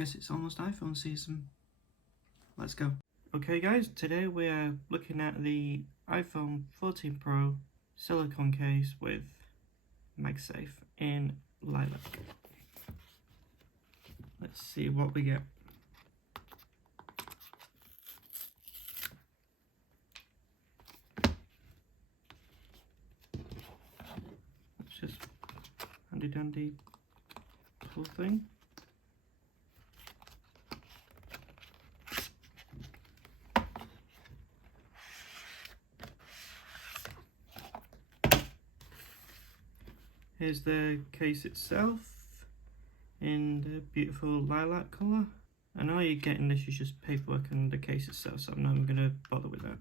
guess it's almost iPhone season. Let's go. Okay guys, today we're looking at the iPhone 14 Pro silicone case with MagSafe in lilac. Let's see what we get. It's just handy dandy little thing. Here's the case itself in the beautiful lilac colour. And all you're getting this is just paperwork and the case itself, so I'm not even going to bother with that.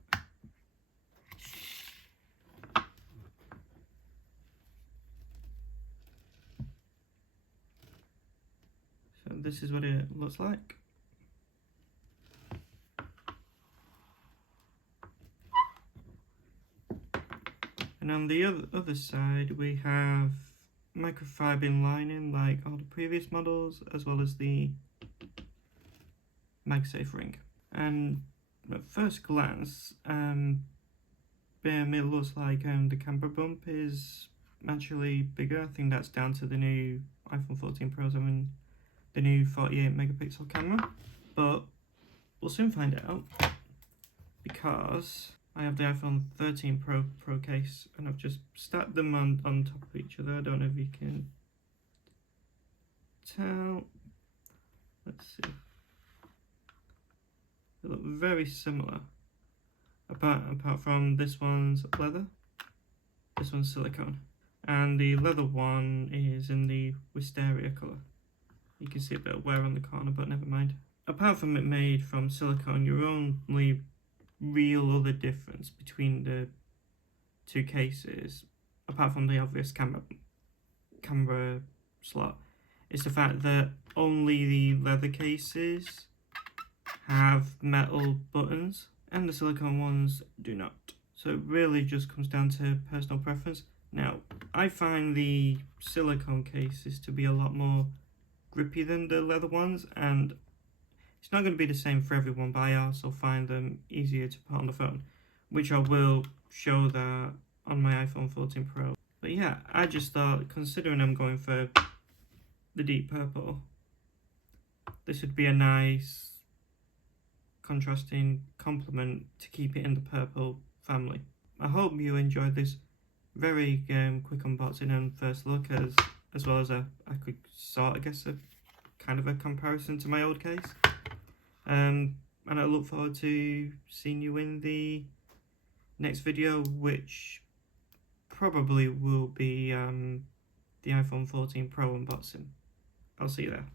So this is what it looks like. And on the other side we have microfiber lining like all the previous models, as well as the MagSafe ring. And at first glance, it looks like the camera bump is actually bigger. I think that's down to the new iPhone 14 Pros having the new 48 megapixel camera, but we'll soon find out, because I have the iPhone 13 Pro case and I've just stacked them on top of each other. I don't know if you can tell. Let's see. They look very similar, apart from this one's leather, this one's silicone, and the leather one is in the wisteria colour. You can see a bit of wear on the corner, but never mind. Apart from it made from silicone, your only real other difference between the two cases, apart from the obvious camera slot, is the fact that only the leather cases have metal buttons and the silicone ones do not. So it really just comes down to personal preference. Now, I find the silicone cases to be a lot more grippy than the leather ones, and it's not going to be the same for everyone, but I also find them easier to put on the phone, which I will show that on my iPhone 14 Pro. But yeah, I just thought, considering I'm going for the deep purple, this would be a nice contrasting complement to keep it in the purple family. I hope you enjoyed this very quick unboxing and first look, as well as a quick sort, I guess, a kind of a comparison to my old case. And I look forward to seeing you in the next video, which probably will be the iPhone 14 Pro unboxing. I'll see you there.